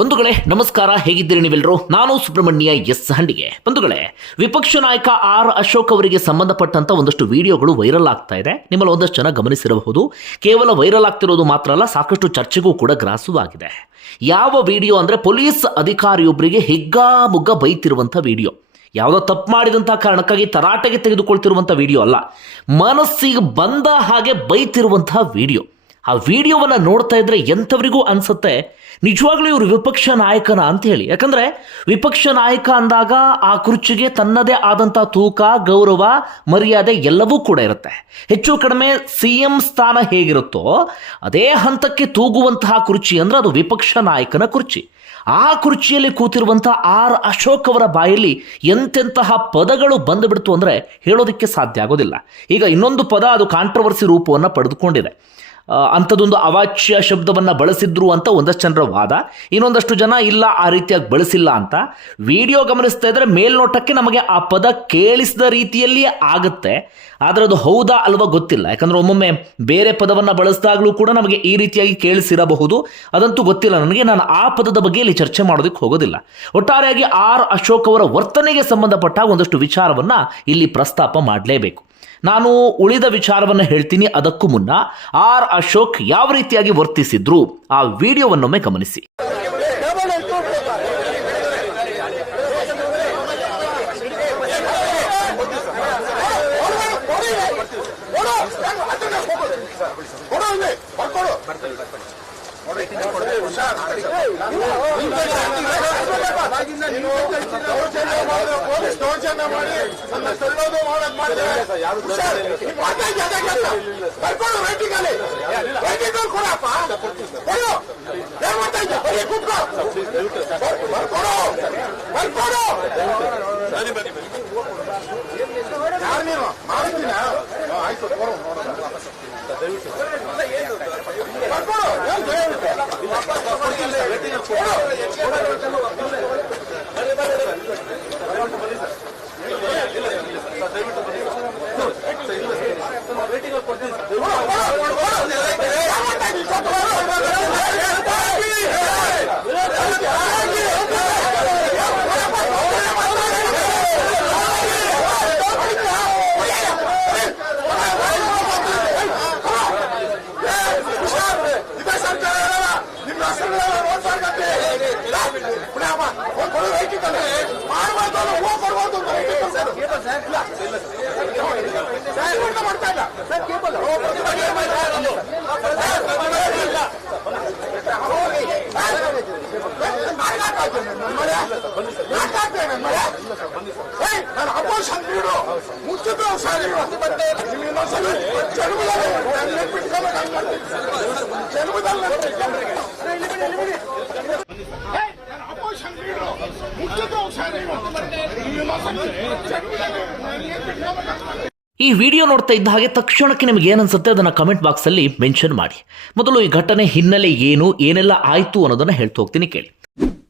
ಬಂಧುಗಳೇ, ನಮಸ್ಕಾರ. ಹೇಗಿದ್ದೀರಿ ನೀವೆಲ್ಲರೂ ನಾನು ಸುಬ್ರಹ್ಮಣ್ಯ ಎಸ್ ಹಂಡಿಗೆ. ಬಂಧುಗಳೇ, ವಿಪಕ್ಷ ನಾಯಕ ಆರ್ ಅಶೋಕ್ ಅವರಿಗೆ ಸಂಬಂಧಪಟ್ಟಂತ ಒಂದಷ್ಟು ವಿಡಿಯೋಗಳು ವೈರಲ್ ಆಗ್ತಾ ಇದೆ. ನಿಮ್ಮಲ್ಲಿ ಒಂದಷ್ಟು ಜನ ಗಮನಿಸಿರಬಹುದು. ಕೇವಲ ವೈರಲ್ ಆಗ್ತಿರೋದು ಮಾತ್ರ ಅಲ್ಲ, ಸಾಕಷ್ಟು ಚರ್ಚೆಗೂ ಕೂಡ ಗ್ರಾಸವಾಗಿದೆ. ಯಾವ ವಿಡಿಯೋ ಅಂದ್ರೆ ಪೊಲೀಸ್ ಅಧಿಕಾರಿಯೊಬ್ಬರಿಗೆ ಹಿಗ್ಗಾಮುಗ್ಗ ಬೈತಿರುವಂಥ ವಿಡಿಯೋ. ಯಾವುದೋ ತಪ್ಪು ಮಾಡಿದಂಥ ಕಾರಣಕ್ಕಾಗಿ ತರಾಟೆಗೆ ತೆಗೆದುಕೊಳ್ತಿರುವಂಥ ವಿಡಿಯೋ ಅಲ್ಲ. ಮನಸ್ಸಿಗೆ ಬಂದ ಹಾಗೆ ಬೈತಿರುವಂತಹ ವಿಡಿಯೋ. ಆ ವಿಡಿಯೋವನ್ನು ನೋಡ್ತಾ ಇದ್ರೆ ಎಂಥವರಿಗೂ ಅನಿಸುತ್ತೆ? ನಿಜವಾಗ್ಲೂ ಇವರು ವಿಪಕ್ಷ ನಾಯಕನ ಅಂತ ಹೇಳಿ. ಯಾಕಂದ್ರೆ ವಿಪಕ್ಷ ನಾಯಕ ಅಂದಾಗ ಆ ಕುರ್ಚಿಗೆ ತನ್ನದೇ ಆದಂಥ ತೂಕ, ಗೌರವ, ಮರ್ಯಾದೆ ಎಲ್ಲವೂ ಕೂಡ ಇರುತ್ತೆ. ಹೆಚ್ಚು ಕಡಿಮೆ ಸಿ ಎಂ ಸ್ಥಾನ ಹೇಗಿರುತ್ತೋ ಅದೇ ಹಂತಕ್ಕೆ ತೂಗುವಂತಹ ಕುರ್ಚಿ ಅಂದ್ರೆ ಅದು ವಿಪಕ್ಷ ನಾಯಕನ ಕುರ್ಚಿ. ಆ ಕುರ್ಚಿಯಲ್ಲಿ ಕೂತಿರುವಂಥ ಆರ್ ಅಶೋಕ್ ಅವರ ಬಾಯಲ್ಲಿ ಎಂತೆಂತಹ ಪದಗಳು ಬಂದುಬಿಡ್ತು ಅಂದರೆ ಹೇಳೋದಕ್ಕೆ ಸಾಧ್ಯ ಆಗೋದಿಲ್ಲ. ಈಗ ಇನ್ನೊಂದು ಪದ ಅದು ಕಾಂಟ್ರವರ್ಸಿ ರೂಪವನ್ನು ಪಡೆದುಕೊಂಡಿದೆ. ಅಂಥದ್ದೊಂದು ಅವಾಚ್ಯ ಶಬ್ದವನ್ನು ಬಳಸಿದ್ರು ಅಂತ ಒಂದಷ್ಟು ಜನರ ವಾದ. ಇನ್ನೊಂದಷ್ಟು ಜನ ಇಲ್ಲ, ಆ ರೀತಿಯಾಗಿ ಬಳಸಿಲ್ಲ ಅಂತ ವಿಡಿಯೋ ಗಮನಿಸ್ತಾ ಇದ್ರೆ ಮೇಲ್ನೋಟಕ್ಕೆ ನಮಗೆ ಆ ಪದ ಕೇಳಿಸಿದ ರೀತಿಯಲ್ಲಿ ಆಗುತ್ತೆ. ಆದರೆ ಅದು ಹೌದಾ ಅಲ್ವಾ ಗೊತ್ತಿಲ್ಲ. ಯಾಕಂದ್ರೆ ಒಮ್ಮೊಮ್ಮೆ ಬೇರೆ ಪದವನ್ನು ಬಳಸಿದಾಗಲೂ ಕೂಡ ನಮಗೆ ಈ ರೀತಿಯಾಗಿ ಕೇಳಿಸಿರಬಹುದು. ಅದಂತೂ ಗೊತ್ತಿಲ್ಲ. ನನಗೆ ನಾನು ಆ ಪದದ ಬಗ್ಗೆ ಇಲ್ಲಿ ಚರ್ಚೆ ಮಾಡೋದಕ್ಕೆ ಹೋಗೋದಿಲ್ಲ. ಒಟ್ಟಾರೆಯಾಗಿ ಆರ್ ಅಶೋಕ್ ಅವರ ವರ್ತನೆಗೆ ಸಂಬಂಧಪಟ್ಟ ಒಂದಷ್ಟು ವಿಚಾರವನ್ನು ಇಲ್ಲಿ ಪ್ರಸ್ತಾಪ ಮಾಡಲೇಬೇಕು. ನಾನು ಉಳಿದ ವಿಚಾರವನ್ನು ಹೇಳ್ತೀನಿ. ಅದಕ್ಕೂ ಮುನ್ನ ಆರ್ ಅಶೋಕ್ ಯಾವ ರೀತಿಯಾಗಿ ವರ್ತಿಸಿದ್ರು ಆ ವಿಡಿಯೋವನ್ನೊಮ್ಮೆ ಗಮನಿಸಿ. ದೌರ್ಜನ್ಯ ಮಾಡಿ, ನನ್ನ ಸಲ್ಲೋದು ಮಾಡಕ್ ಮಾಡಿದ್ರೆ ಹುಷಾರ್. ಈ ಮಾತಾಡಿ ಅದೇ ಕೆಲ್ಸ. ಬರ್ಕೊಡು waiting ಅಲ್ಲಿ. waiting ಅಲ್ಲಿ ಕೊಡಪ್ಪ. ಕೊಡು. ಏನ್ ಮಾಡ್ತಾ ಇದ್ದೆ? ಬರೀ ಕೂತ್ಕೋ. ಬರ್- ಬರ್ಕೊಡು. ಬರ್ಕೊಡು. ಯಾರು ನೀನು ಮಾಡ್ತೀನ ಆಯ್ತು ಕೊಡು ನೋಡೋಣ. ಬರ್ಕೊಡು. ಏನ್ ದಯವಿಟ್ಟು? ಇದೇ ಸರ್ಕಾರ ಅಲ್ಲ. ನಿಮ್ಮ ಹೆಸರುಗಳೆಲ್ಲ ನೋಟ್ ಮಾಡ್ಕಂತೆ. ಬಿಡಪ್ಪ. ಹೋಗ್ ಕೊಡು waiting ಅಲ್ಲಿ. ಮಾಡ್ಬಾರ್ದು ಅಲ್ಲ, ಹೋಗ್ ಕೊಡ್ಬಾರ್ದು ಅಂತ waiting ಅಲ್ಲಿ ಸೇರು. ಇಲ್ಲ. ಕೇಬಲ್ ಮಾಡ್ತಾ ಇಲ್ಲ. ಹೋಗ್ ಪ್ರತಿಭಟನೆ ಮಾಡ್ತಾ ಇರೋದು. ಇಲ್ಲ. ನಾಟಕ ಆಡ್ತೀನಿ ನನ್ನ ಮನೆ. ನಾಟಕ ಆಡ್ತೀನಿ ನನ್ನ ಮನೆ. ಏಯ್, ನಾನು ಅಪೋಸಿಷನ್ ಬಿಡು ಮುಚ್ಚಿದ್ರೆ ನಿಮ್ಗೆ ಇನ್ನೊಂದ್ಸಲ ಜನ್ಮದಲ್ಲಿ. ಜನ್ಮದಲ್ಲಿ ಹುಷಾರಿ ನಿಮ್ಗೆ ಇನ್ನೊಂದ್ಸಲ ಜನ್ಮದಲ್ಲಿ ನನ್ನ ನೆನ್ಪಿಟ್ಕೊಬೇಕು ಹಂಗ್ ಮಾಡ್ತೀನಿ. ಈ ವಿಡಿಯೋ ನೋಡ್ತಾ ಇದ್ದ ಹಾಗೆ ತಕ್ಷಣಕ್ಕೆ ನಿಮಗೆ ಏನನ್ಸುತ್ತೆ ಅದನ್ನು ಕಮೆಂಟ್ ಬಾಕ್ಸಲ್ಲಿ ಮೆನ್ಷನ್ ಮಾಡಿ. ಮೊದಲು ಈ ಘಟನೆ ಹಿನ್ನೆಲೆ ಏನು, ಏನೆಲ್ಲ ಆಯಿತು ಅನ್ನೋದನ್ನು ಹೇಳ್ತಾ ಹೋಗ್ತೀನಿ ಕೇಳಿ.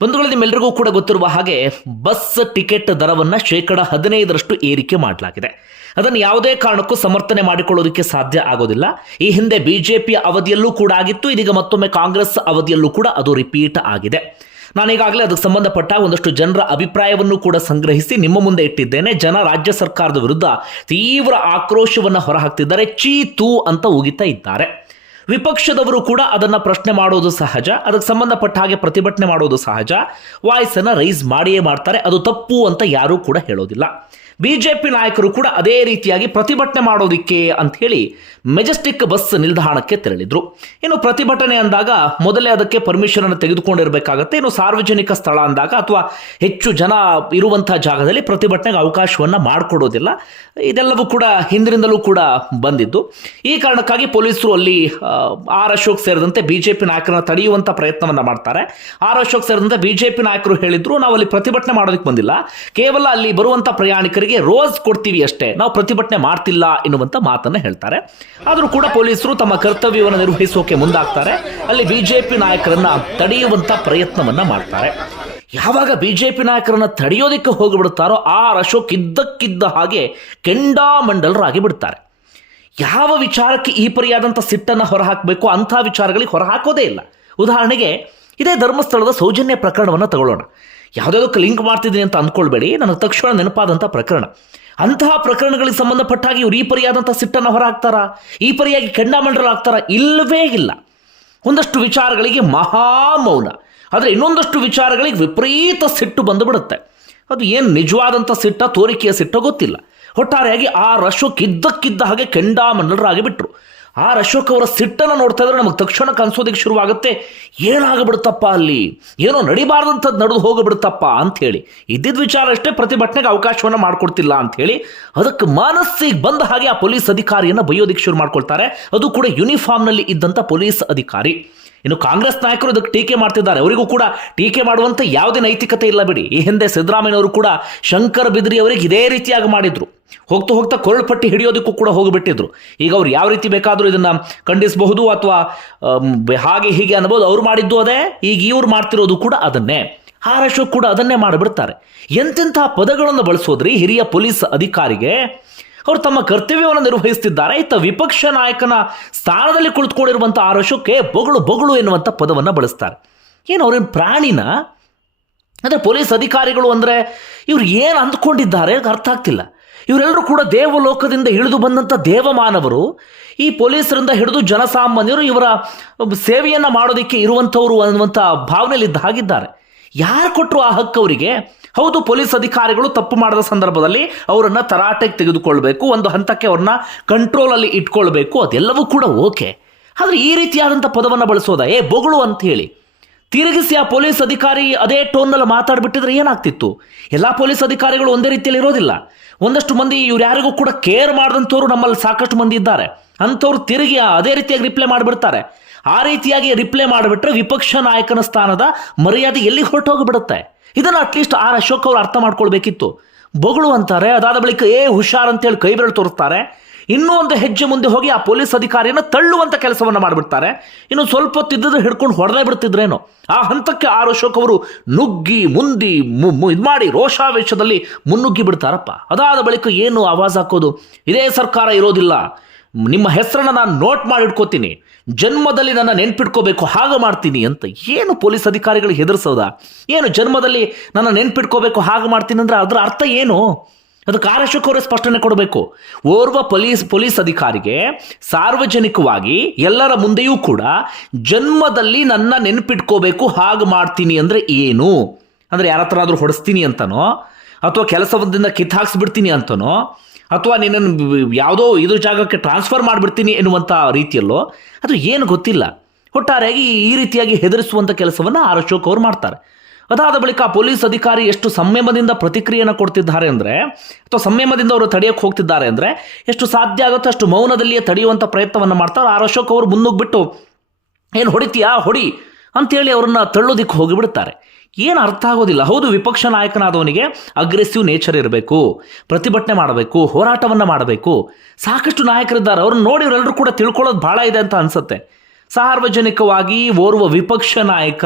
ಬಂಧುಗಳು ನಿಮ್ಮೆಲ್ಲರಿಗೂ ಕೂಡ ಗೊತ್ತಿರುವ ಹಾಗೆ ಬಸ್ ಟಿಕೆಟ್ ದರವನ್ನು ಶೇಕಡ ಹದಿನೈದರಷ್ಟು ಏರಿಕೆ ಮಾಡಲಾಗಿದೆ. ಅದನ್ನು ಯಾವುದೇ ಕಾರಣಕ್ಕೂ ಸಮರ್ಥನೆ ಮಾಡಿಕೊಳ್ಳೋದಕ್ಕೆ ಸಾಧ್ಯ ಆಗೋದಿಲ್ಲ. ಈ ಹಿಂದೆ ಬಿಜೆಪಿಯ ಅವಧಿಯಲ್ಲೂ ಕೂಡ ಆಗಿತ್ತು, ಇದೀಗ ಮತ್ತೊಮ್ಮೆ ಕಾಂಗ್ರೆಸ್ ಅವಧಿಯಲ್ಲೂ ಕೂಡ ಅದು ರಿಪೀಟ್ ಆಗಿದೆ. ನಾನೀಗಾಗಲೇ ಅದಕ್ಕೆ ಸಂಬಂಧಪಟ್ಟ ಒಂದಷ್ಟು ಜನರ ಅಭಿಪ್ರಾಯವನ್ನು ಕೂಡ ಸಂಗ್ರಹಿಸಿ ನಿಮ್ಮ ಮುಂದೆ ಇಟ್ಟಿದ್ದೇನೆ. ಜನ ರಾಜ್ಯ ಸರ್ಕಾರದ ವಿರುದ್ಧ ತೀವ್ರ ಆಕ್ರೋಶವನ್ನು ಹೊರಹಾಕ್ತಿದ್ದಾರೆ. ಚೀ ತೂ ಅಂತ ಉಗಿತಾ ಇದ್ದಾರೆ. ವಿಪಕ್ಷದವರು ಕೂಡ ಅದನ್ನ ಪ್ರಶ್ನೆ ಮಾಡೋದು ಸಹಜ, ಅದಕ್ಕೆ ಸಂಬಂಧಪಟ್ಟ ಹಾಗೆ ಪ್ರತಿಭಟನೆ ಮಾಡೋದು ಸಹಜ. ವಾಯ್ಸ್ ಅನ್ನ ರೈಸ್ ಮಾಡಿಯೇ ಮಾಡ್ತಾರೆ, ಅದು ತಪ್ಪು ಅಂತ ಯಾರೂ ಕೂಡ ಹೇಳೋದಿಲ್ಲ. ಬಿಜೆಪಿ ನಾಯಕರು ಕೂಡ ಅದೇ ರೀತಿಯಾಗಿ ಪ್ರತಿಭಟನೆ ಮಾಡೋದಿಕ್ಕೆ ಅಂತ ಹೇಳಿ ಮೆಜೆಸ್ಟಿಕ್ ಬಸ್ ನಿಲ್ದಾಣಕ್ಕೆ ತೆರಳಿದ್ರು. ಇನ್ನು ಪ್ರತಿಭಟನೆ ಅಂದಾಗ ಮೊದಲೇ ಅದಕ್ಕೆ ಪರ್ಮಿಷನ್ ಅನ್ನು ತೆಗೆದುಕೊಂಡಿರಬೇಕಾಗತ್ತೆ. ಇನ್ನು ಸಾರ್ವಜನಿಕ ಸ್ಥಳ ಅಂದಾಗ ಅಥವಾ ಹೆಚ್ಚು ಜನ ಇರುವಂತಹ ಜಾಗದಲ್ಲಿ ಪ್ರತಿಭಟನೆಗೆ ಅವಕಾಶವನ್ನು ಮಾಡಿಕೊಡೋದಿಲ್ಲ. ಇದೆಲ್ಲವೂ ಕೂಡ ಹಿಂದಿನಿಂದಲೂ ಕೂಡ ಬಂದಿದ್ದು. ಈ ಕಾರಣಕ್ಕಾಗಿ ಪೊಲೀಸರು ಅಲ್ಲಿ ಆರ್ ಅಶೋಕ್ ಸೇರಿದಂತೆ ಬಿಜೆಪಿ ನಾಯಕರನ್ನು ತಡೆಯುವಂಥ ಪ್ರಯತ್ನವನ್ನು ಮಾಡ್ತಾರೆ. ಆರ್ ಅಶೋಕ್ ಸೇರಿದಂತೆ ಬಿಜೆಪಿ ನಾಯಕರು ಹೇಳಿದ್ರು, ನಾವು ಅಲ್ಲಿ ಪ್ರತಿಭಟನೆ ಮಾಡೋದಕ್ಕೆ ಬಂದಿಲ್ಲ. ಕೇವಲ ಅಲ್ಲಿ ಬರುವಂಥ ಪ್ರಯಾಣಿಕರಿಗೆ ರೋಸ್ ಕೊಡ್ತೀವಿ ಅಷ್ಟೇ. ನಾವು ಪ್ರತಿಭಟನೆ ಮಾಡ್ತಿಲ್ಲ ಎನ್ನುವಂಥ ಮಾತನ್ನ ಹೇಳ್ತಾರೆ. ಆದರೂ ಕೂಡ ಪೊಲೀಸರು ತಮ್ಮ ಕರ್ತವ್ಯವನ್ನು ನಿರ್ವಹಿಸೋಕೆ ಮುಂದಾಗ್ತಾರೆ. ಅಲ್ಲಿ ಬಿಜೆಪಿ ನಾಯಕರನ್ನ ತಡೆಯುವಂತ ಪ್ರಯತ್ನವನ್ನ ಮಾಡ್ತಾರೆ. ಯಾವಾಗ ಬಿಜೆಪಿ ನಾಯಕರನ್ನ ತಡೆಯೋದಕ್ಕೆ ಹೋಗಿಬಿಡುತ್ತಾರೋ ಆ ಅಶೋಕ್ ಇದ್ದಕ್ಕಿದ್ದ ಹಾಗೆ ಕೆಂಡಾಮಂಡಲರಾಗಿ ಬಿಡ್ತಾರೆ. ಯಾವ ವಿಚಾರಕ್ಕೆ ಈ ಪರಿಯಾದಂಥ ಸಿಟ್ಟನ್ನು ಹೊರಹಾಕಬೇಕು ಅಂಥ ವಿಚಾರಗಳಿಗೆ ಹೊರಹಾಕೋದೇ ಇಲ್ಲ. ಉದಾಹರಣೆಗೆ, ಇದೇ ಧರ್ಮಸ್ಥಳದ ಸೌಜನ್ಯ ಪ್ರಕರಣವನ್ನು ತಗೊಳ್ಳೋಣ. ಯಾವುದಾದಕ್ಕೆ ಲಿಂಕ್ ಮಾಡ್ತಿದ್ದೀನಿ ಅಂತ ಅಂದ್ಕೊಳ್ಬೇಡಿ ನನಗೆ ತಕ್ಷಣ ನೆನಪಾದಂಥ ಪ್ರಕರಣ. ಅಂತಹ ಪ್ರಕರಣಗಳಿಗೆ ಸಂಬಂಧಪಟ್ಟಾಗಿ ಇವರು ಈ ಪರಿಯಾದಂಥ ಸಿಟ್ಟನ್ನು ಹೊರಹಾಕ್ತಾರಾ? ಈ ಪರಿಯಾಗಿ ಕೆಂಡಾಮಂಡಲಾಗ್ತಾರಾ ಇಲ್ಲವೇ ಇಲ್ಲ. ಒಂದಷ್ಟು ವಿಚಾರಗಳಿಗೆ ಮಹಾ ಮೌನ ಆದರೆ ಇನ್ನೊಂದಷ್ಟು ವಿಚಾರಗಳಿಗೆ ವಿಪರೀತ ಸಿಟ್ಟು ಬಂದುಬಿಡುತ್ತೆ. ಅದು ಏನು ನಿಜವಾದಂಥ ಸಿಟ್ಟ, ತೋರಿಕೆಯ ಸಿಟ್ಟ ಗೊತ್ತಿಲ್ಲ. ಒಟ್ಟಾರೆಯಾಗಿ ಆ ರಶು ಇದ್ದಕ್ಕಿದ್ದ ಹಾಗೆ ಕೆಂಡಾಮಂಡಲರಾಗಿ ಬಿಟ್ರು ಆ ಅಶೋಕ್ ಅವರ ಸಿಟ್ಟನ್ನು ನೋಡ್ತಾ ಇದ್ರೆ ನಮಗೆ ತಕ್ಷಣ ಕನ್ಸೋದಕ್ಕೆ ಶುರುವಾಗುತ್ತೆ. ಏನಾಗ್ಬಿಡುತ್ತಪ್ಪ ಅಲ್ಲಿ? ಏನೋ ನಡಿಬಾರ್ದಂಥದ್ದು ನಡೆದು ಹೋಗಿಬಿಡುತ್ತಪ್ಪ ಅಂಥೇಳಿ. ಇದ್ದಿದ್ದ ವಿಚಾರ ಅಷ್ಟೇ ಪ್ರತಿಭಟನೆಗೆ ಅವಕಾಶವನ್ನು ಮಾಡಿಕೊಡ್ತಿಲ್ಲ ಅಂಥೇಳಿ. ಅದಕ್ಕೆ ಮನಸ್ಸಿಗೆ ಬಂದ ಹಾಗೆ ಆ ಪೊಲೀಸ್ ಅಧಿಕಾರಿಯನ್ನು ಬೈಯೋದಕ್ಕೆ ಶುರು ಮಾಡ್ಕೊಳ್ತಾರೆ. ಅದು ಕೂಡ ಯೂನಿಫಾರ್ಮ್ನಲ್ಲಿ ಇದ್ದಂಥ ಪೊಲೀಸ್ ಅಧಿಕಾರಿ. ಇನ್ನು ಕಾಂಗ್ರೆಸ್ ನಾಯಕರು ಇದಕ್ಕೆ ಟೀಕೆ ಮಾಡ್ತಿದ್ದಾರೆ. ಅವರಿಗೂ ಕೂಡ ಟೀಕೆ ಮಾಡುವಂಥ ಯಾವುದೇ ನೈತಿಕತೆ ಇಲ್ಲ ಬಿಡಿ. ಈ ಹಿಂದೆ ಸಿದ್ದರಾಮಯ್ಯನವರು ಕೂಡ ಶಂಕರ್ ಬಿದ್ರಿ ಅವರಿಗೆ ಇದೇ ರೀತಿಯಾಗಿ ಮಾಡಿದ್ರು. ಹೋಗ್ತಾ ಹೋಗ್ತಾ ಕೊರಳುಪಟ್ಟಿ ಹಿಡಿಯೋದಕ್ಕೂ ಕೂಡ ಹೋಗಿಬಿಟ್ಟಿದ್ರು. ಈಗ ಅವ್ರು ಯಾವ ರೀತಿ ಬೇಕಾದರೂ ಇದನ್ನು ಖಂಡಿಸಬಹುದು ಅಥವಾ ಹಾಗೆ ಹೀಗೆ ಅನ್ಬೋದು ಅವ್ರು ಮಾಡಿದ್ದು ಅದೇ, ಈಗ ಇವ್ರು ಮಾಡ್ತಿರೋದು ಕೂಡ ಅದನ್ನೇ. ಆರ್ ಕೂಡ ಅದನ್ನೇ ಮಾಡಿಬಿಡ್ತಾರೆ. ಎಂತೆಂತಹ ಪದಗಳನ್ನು ಬಳಸೋದ್ರಿ ಹಿರಿಯ ಪೊಲೀಸ್ ಅಧಿಕಾರಿಗೆ? ಅವರು ತಮ್ಮ ಕರ್ತವ್ಯವನ್ನು ನಿರ್ವಹಿಸುತ್ತಿದ್ದಾರೆ ಇತ್ತ ವಿಪಕ್ಷ ನಾಯಕನ ಸ್ಥಾನದಲ್ಲಿ ಕುಳಿತುಕೊಂಡಿರುವಂಥ ಆರೋಶಕ್ಕೆ ಬೊಗಳು ಬೊಗಳು ಎನ್ನುವಂಥ ಪದವನ್ನು ಬಳಸ್ತಾರೆ. ಏನು ಅವ್ರೇನು ಪ್ರಾಣಿನ? ಅಂದರೆ ಪೊಲೀಸ್ ಅಧಿಕಾರಿಗಳು ಅಂದರೆ ಇವ್ರು ಏನು ಅಂದ್ಕೊಂಡಿದ್ದಾರೆ ಅರ್ಥ ಆಗ್ತಿಲ್ಲ. ಇವರೆಲ್ಲರೂ ಕೂಡ ದೇವಲೋಕದಿಂದ ಇಳಿದು ಬಂದಂಥ ದೇವಮಾನವರು, ಈ ಪೊಲೀಸರಿಂದ ಹಿಡಿದು ಜನಸಾಮಾನ್ಯರು ಇವರ ಸೇವೆಯನ್ನು ಮಾಡೋದಕ್ಕೆ ಇರುವಂಥವ್ರು ಅನ್ನುವಂಥ ಭಾವನೆಯಲ್ಲಿ ಹಾಗಿದ್ದಾರೆ. ಯಾರು ಕೊಟ್ಟರು ಆ ಹಕ್ಕು ಅವರಿಗೆ ಹೌದು, ಪೊಲೀಸ್ ಅಧಿಕಾರಿಗಳು ತಪ್ಪು ಮಾಡಿದ ಸಂದರ್ಭದಲ್ಲಿ ಅವರನ್ನು ತರಾಟೆಗೆ ತೆಗೆದುಕೊಳ್ಬೇಕು, ಒಂದು ಹಂತಕ್ಕೆ ಅವ್ರನ್ನ ಕಂಟ್ರೋಲಲ್ಲಿ ಇಟ್ಕೊಳ್ಬೇಕು, ಅದೆಲ್ಲವೂ ಕೂಡ ಓಕೆ. ಆದರೆ ಈ ರೀತಿಯಾದಂಥ ಪದವನ್ನು ಬಳಸೋದ? ಏ, ಬೊಗಳು ಅಂತ ಹೇಳಿ. ತಿರುಗಿಸಿ ಆ ಪೊಲೀಸ್ ಅಧಿಕಾರಿ ಅದೇ ಟೋನ್ನಲ್ಲಿ ಮಾತಾಡಿಬಿಟ್ಟಿದ್ರೆ ಏನಾಗ್ತಿತ್ತು? ಎಲ್ಲ ಪೊಲೀಸ್ ಅಧಿಕಾರಿಗಳು ಒಂದೇ ರೀತಿಯಲ್ಲಿ ಇರೋದಿಲ್ಲ. ಒಂದಷ್ಟು ಮಂದಿ ಇವ್ರು ಯಾರಿಗೂ ಕೂಡ ಕೇರ್ ಮಾಡಿದಂಥವ್ರು ನಮ್ಮಲ್ಲಿ ಸಾಕಷ್ಟು ಮಂದಿ ಇದ್ದಾರೆ. ಅಂಥವ್ರು ತಿರುಗಿ ಅದೇ ರೀತಿಯಾಗಿ ರಿಪ್ಲೈ ಮಾಡಿಬಿಡ್ತಾರೆ. ಆ ರೀತಿಯಾಗಿ ರಿಪ್ಲೈ ಮಾಡಿಬಿಟ್ರೆ ವಿಪಕ್ಷ ನಾಯಕನ ಸ್ಥಾನದ ಮರ್ಯಾದೆ ಎಲ್ಲಿ ಹೊರಟೋಗ್ಬಿಡುತ್ತೆ? ಇದನ್ನು ಅಟ್ಲೀಸ್ಟ್ ಆರ್ ಅಶೋಕ್ ಅವರು ಅರ್ಥ ಮಾಡ್ಕೊಳ್ಬೇಕಿತ್ತು. ಬೊಗಳು ಅಂತಾರೆ, ಅದಾದ ಬಳಿಕ ಏ ಹುಷಾರ್ ಅಂತೇಳಿ ಕೈ ಬೆರಳು ತೋರಿಸ್ತಾರೆ. ಇನ್ನೂ ಒಂದು ಹೆಜ್ಜೆ ಮುಂದೆ ಹೋಗಿ ಆ ಪೊಲೀಸ್ ಅಧಿಕಾರಿಯನ್ನು ತಳ್ಳುವಂಥ ಕೆಲಸವನ್ನು ಮಾಡಿಬಿಡ್ತಾರೆ. ಇನ್ನು ಸ್ವಲ್ಪ ಹೊತ್ತಿದ್ದರೆ ಹಿಡ್ಕೊಂಡು ಹೊಡೆದೇ ಬಿಡ್ತಿದ್ರೇನು? ಆ ಹಂತಕ್ಕೆ ಆರ್ ಅಶೋಕ್ ಅವರು ನುಗ್ಗಿ, ಮುಂದಿ ಇದು ಮಾಡಿ ರೋಷಾವೇಶದಲ್ಲಿ ಮುನ್ನುಗ್ಗಿ ಬಿಡ್ತಾರಪ್ಪ. ಅದಾದ ಬಳಿಕ ಏನು ಆವಾಜ್ ಹಾಕೋದು? ಇದೇ ಸರ್ಕಾರ ಇರೋದಿಲ್ಲ. ನಿಮ್ಮ ಹೆಸರನ್ನ ನಾನು ನೋಟ್ ಮಾಡಿ ಇಟ್ಕೋತೀನಿ. ಜನ್ಮದಲ್ಲಿ ನನ್ನ ನೆನ್ಪಿಟ್ಕೋಬೇಕು, ಹಾಗೆ ಮಾಡ್ತೀನಿ ಅಂತ ಏನು ಪೊಲೀಸ್ ಅಧಿಕಾರಿಗಳು ಹೆದರ್ಸೋದ? ಏನು ಜನ್ಮದಲ್ಲಿ ನನ್ನ ನೆನ್ಪಿಟ್ಕೋಬೇಕು, ಹಾಗೆ ಮಾಡ್ತೀನಿ ಅಂದ್ರೆ ಅದರ ಅರ್ಥ ಏನು? ಅದು ಆರ್ ಅವರೇ ಸ್ಪಷ್ಟನೆ ಕೊಡಬೇಕು. ಓರ್ವ ಪೊಲೀಸ್ ಪೊಲೀಸ್ ಅಧಿಕಾರಿಗೆ ಸಾರ್ವಜನಿಕವಾಗಿ ಎಲ್ಲರ ಮುಂದೆಯೂ ಕೂಡ ಜನ್ಮದಲ್ಲಿ ನನ್ನ ನೆನ್ಪಿಟ್ಕೋಬೇಕು, ಹಾಗೆ ಮಾಡ್ತೀನಿ ಅಂದ್ರೆ ಏನು? ಅಂದ್ರೆ ಯಾರ ಆದರೂ ಹೊಡೆಸ್ತೀನಿ ಅಂತನೋ? ಅಥವಾ ಕೆಲಸದಿಂದ ಕಿತ್ತಾಕ್ಸ್ಬಿಡ್ತೀನಿ ಅಂತನೋ? ಅಥವಾ ನಿನ್ನನ್ನು ಯಾವುದೋ ಇದು ಜಾಗಕ್ಕೆ ಟ್ರಾನ್ಸ್ಫರ್ ಮಾಡಿಬಿಡ್ತೀನಿ ಎನ್ನುವಂಥ ರೀತಿಯಲ್ಲೋ, ಅದು ಏನು ಗೊತ್ತಿಲ್ಲ. ಒಟ್ಟಾರೆಯಾಗಿ ಈ ರೀತಿಯಾಗಿ ಹೆದರಿಸುವಂಥ ಕೆಲಸವನ್ನು ಆರ್ ಅಶೋಕ್ ಅವರು ಮಾಡ್ತಾರೆ. ಅದಾದ ಬಳಿಕ ಪೊಲೀಸ್ ಅಧಿಕಾರಿ ಎಷ್ಟು ಸಂಯಮದಿಂದ ಪ್ರತಿಕ್ರಿಯೆಯನ್ನು ಕೊಡ್ತಿದ್ದಾರೆ ಅಂದರೆ, ಅಥವಾ ಸಂಯಮದಿಂದ ಅವರು ತಡೆಯೋಕ್ಕೆ ಹೋಗ್ತಿದ್ದಾರೆ ಅಂದರೆ, ಎಷ್ಟು ಸಾಧ್ಯ ಆಗುತ್ತೋ ಅಷ್ಟು ಮೌನದಲ್ಲಿಯೇ ತಡೆಯುವಂಥ ಪ್ರಯತ್ನವನ್ನು ಮಾಡ್ತಾರೆ. ಆರ್ ಅಶೋಕ್ ಅವರು ಮುನ್ನುಗ್ಬಿಟ್ಟು, ಏನು ಹೊಡಿತೀಯಾ? ಹೊಡಿ. ಅಂತೇಳಿ ಅವ್ರನ್ನ ತಳ್ಳೋದಿಕ್ಕೆ ಹೋಗಿಬಿಡ್ತಾರೆ. ಏನು ಅರ್ಥ ಆಗೋದಿಲ್ಲ. ಹೌದು, ವಿಪಕ್ಷ ನಾಯಕನಾದವನಿಗೆ ಅಗ್ರೆಸಿವ್ ನೇಚರ್ ಇರಬೇಕು, ಪ್ರತಿಭಟನೆ ಮಾಡಬೇಕು, ಹೋರಾಟವನ್ನು ಮಾಡಬೇಕು. ಸಾಕಷ್ಟು ನಾಯಕರಿದ್ದಾರೆ. ಅವ್ರನ್ನ ನೋಡಿ ಇವರೆಲ್ಲರೂ ಕೂಡ ತಿಳ್ಕೊಳ್ಳೋದು ಭಾಳ ಇದೆ ಅಂತ ಅನ್ಸುತ್ತೆ. ಸಾರ್ವಜನಿಕವಾಗಿ ಓರ್ವ ವಿಪಕ್ಷ ನಾಯಕ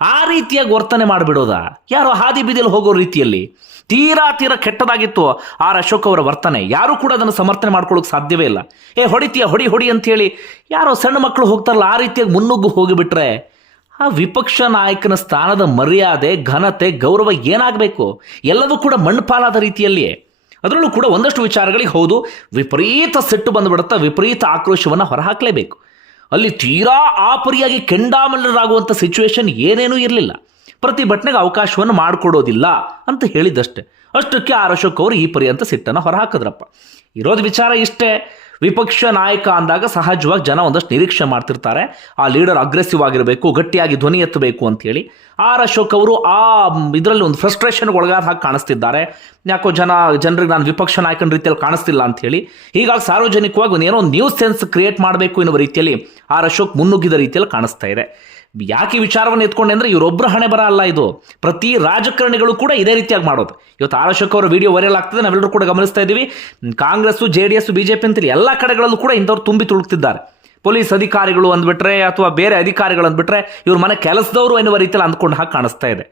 ಆ ರೀತಿಯಾಗಿ ವರ್ತನೆ ಮಾಡಿಬಿಡೋದ? ಯಾರೋ ಹಾದಿ ಬೀದಿಯಲ್ಲಿ ಹೋಗೋ ರೀತಿಯಲ್ಲಿ. ತೀರಾ ತೀರಾ ಕೆಟ್ಟದಾಗಿತ್ತು ಆರ್ ಅಶೋಕ್ ಅವರ ವರ್ತನೆ. ಯಾರು ಕೂಡ ಅದನ್ನು ಸಮರ್ಥನೆ ಮಾಡ್ಕೊಳ್ಳೋಕೆ ಸಾಧ್ಯವೇ ಇಲ್ಲ. ಏ, ಹೊಡಿತೀಯ, ಹೊಡಿ ಹೊಡಿ ಅಂತೇಳಿ ಯಾರೋ ಸಣ್ಣ ಮಕ್ಕಳು ಹೋಗ್ತಾರಲ್ಲ, ಆ ರೀತಿಯಾಗಿ ಮುನ್ನುಗ್ಗು ಹೋಗಿಬಿಟ್ರೆ ಆ ವಿಪಕ್ಷ ನಾಯಕನ ಸ್ಥಾನದ ಮರ್ಯಾದೆ, ಘನತೆ, ಗೌರವ ಏನಾಗಬೇಕು? ಎಲ್ಲವೂ ಕೂಡ ಮಣ್ಣುಪಾಲಾದ ರೀತಿಯಲ್ಲಿಯೇ. ಅದರಲ್ಲೂ ಕೂಡ ಒಂದಷ್ಟು ವಿಚಾರಗಳಿಗೆ ಹೌದು, ವಿಪರೀತ ಸೆಟ್ಟು ಬಂದುಬಿಡುತ್ತಾ ವಿಪರೀತ ಆಕ್ರೋಶವನ್ನು ಹೊರಹಾಕಲೇಬೇಕು. ಅಲ್ಲಿ ತೀರಾ ಆಪರಿಯಾಗಿ ಕೆಂಡಾಮಲ್ಲರಾಗುವಂಥ ಸಿಚುವೇಶನ್ ಏನೇನೂ ಇರಲಿಲ್ಲ. ಪ್ರತಿಭಟನೆಗೆ ಅವಕಾಶವನ್ನು ಮಾಡಿಕೊಡೋದಿಲ್ಲ ಅಂತ ಹೇಳಿದ್ದಷ್ಟೇ ಅಷ್ಟಕ್ಕೆ ಆರ್ ಅಶೋಕ್ ಅವರು ಈ ಪರ್ಯಂತ ಸಿಟ್ಟನ್ನು ಹೊರಹಾಕಿದ್ರಪ್ಪ. ಇರೋದು ವಿಚಾರ ಇಷ್ಟೇ. ವಿಪಕ್ಷ ನಾಯಕ ಅಂದಾಗ ಸಹಜವಾಗಿ ಜನ ಒಂದಷ್ಟು ನಿರೀಕ್ಷೆ ಮಾಡ್ತಿರ್ತಾರೆ. ಆ ಲೀಡರ್ ಅಗ್ರೆಸಿವ್ ಆಗಿರಬೇಕು, ಗಟ್ಟಿಯಾಗಿ ಧ್ವನಿ ಎತ್ತಬೇಕು ಅಂತೇಳಿ ಆರ್ ಅಶೋಕ್ ಅವರು ಆ, ಇದರಲ್ಲಿ ಒಂದು ಫ್ರಸ್ಟ್ರೇಷನ್ಗೆ ಒಳಗಾದ ಹಾಗೆ ಕಾಣಿಸ್ತಿದ್ದಾರೆ. ಯಾಕೋ ಜನ, ಜನರಿಗೆ ನಾನು ವಿಪಕ್ಷ ನಾಯಕನ ರೀತಿಯಲ್ಲಿ ಕಾಣಿಸ್ತಿಲ್ಲ ಅಂತೇಳಿ ಹೀಗಾಗಿ ಸಾರ್ವಜನಿಕವಾಗಿ ಒಂದು ಏನೋ ಒಂದು ನ್ಯೂಸ್ ಸೆನ್ಸ್ ಕ್ರಿಯೇಟ್ ಮಾಡಬೇಕು ಎನ್ನುವ ರೀತಿಯಲ್ಲಿ ಆರ್ ಅಶೋಕ್ ಮುನ್ನುಗ್ಗಿದ ರೀತಿಯಲ್ಲಿ ಕಾಣಿಸ್ತಾ ಇದೆ. ಯಾಕೆ ವಿಚಾರವನ್ನು ಎತ್ಕೊಂಡೆ ಅಂದ್ರೆ ಇವರೊಬ್ಬರ ಹಣೆ ಬರ ಅಲ್ಲ ಇದು. ಪ್ರತಿ ರಾಜಕಾರಣಿಗಳು ಕೂಡ ಇದೇ ರೀತಿಯಾಗಿ ಮಾಡೋದು. ಇವತ್ತು ಆರ್ ಅಶೋಕ್ ಅವರ ವಿಡಿಯೋ ವೈರಲ್ ಆಗ್ತದೆ ನಾವೆಲ್ಲರೂ ಕೂಡ ಗಮನಿಸ್ತಾ ಇದ್ದೀವಿ. Congress J D S BJP ಅಂತೇಳಿ ಎಲ್ಲ ಕಡೆಗಳಲ್ಲೂ ಕೂಡ ಇಂಥವ್ರು ತುಂಬಿ ತುಳುಕ್ತಿದ್ದಾರೆ. ಪೊಲೀಸ್ ಅಧಿಕಾರಿಗಳು ಅಂದ್ಬಿಟ್ರೆ ಅಥವಾ ಬೇರೆ ಅಧಿಕಾರಿಗಳು ಅಂದ್ಬಿಟ್ರೆ ಇವ್ರ ಮನೆ ಕೆಲಸದವರು ಎನ್ನುವ ರೀತಿಯಲ್ಲಿ ಅಂದ್ಕೊಂಡು ಹಾಗೆ ಕಾಣಿಸ್ತಾ ಇದೆ.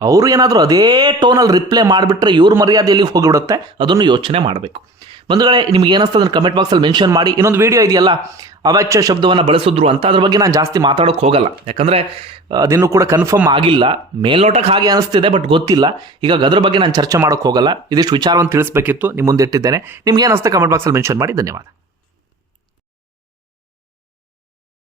ಅವರು ಏನಾದರೂ ಅದೇ ಟೋನಲ್ಲಿ ರಿಪ್ಲೈ ಮಾಡಿಬಿಟ್ರೆ ಇವ್ರ ಮರ್ಯಾದೆ ಎಲ್ಲಿಗೆ ಹೋಗಿಬಿಡುತ್ತೆ, ಅದನ್ನು ಯೋಚನೆ ಮಾಡಬೇಕು. ಬಂಧುಗಳೇ, ನಿಮ್ಗೆ ಏನಿಸ್ತದೆ ಕಮೆಂಟ್ ಬಾಕ್ಸಲ್ಲಿ ಮೆನ್ಷನ್ ಮಾಡಿ. ಇನ್ನೊಂದು ವಿಡಿಯೋ ಇದೆಯಲ್ಲ, ಅವಾಚ್ಯ ಶಬ್ದವನ್ನು ಬಳಸಿದ್ರು ಅಂತ, ಅದ್ರ ಬಗ್ಗೆ ನಾನು ಜಾಸ್ತಿ ಮಾತಾಡೋಕೆ ಹೋಗಲ್ಲ. ಯಾಕಂದರೆ ಅದಿನ್ನೂ ಕೂಡ ಕನ್ಫರ್ಮ್ ಆಗಿಲ್ಲ. ಮೇಲ್ನೋಟಕ್ಕೆ ಹಾಗೆ ಅನಿಸ್ತಿದೆ ಬಟ್ ಗೊತ್ತಿಲ್ಲ. ಈಗ ಅದ್ರ ಬಗ್ಗೆ ನಾನು ಚರ್ಚೆ ಮಾಡೋಕೆ ಹೋಗಲ್ಲ. ಇದಿಷ್ಟು ವಿಚಾರವನ್ನು ತಿಳಿಸ್ಬೇಕಿತ್ತು ನಿಮ್ಮ ಮುಂದೆ ಇಟ್ಟಿದ್ದೇನೆ. ನಿಮ್ಗೆ ಏನಿಸ್ತೆ ಕಮೆಂಟ್ ಬಾಕ್ಸಲ್ಲಿ ಮೆನ್ಷನ್ ಮಾಡಿ. ಧನ್ಯವಾದ.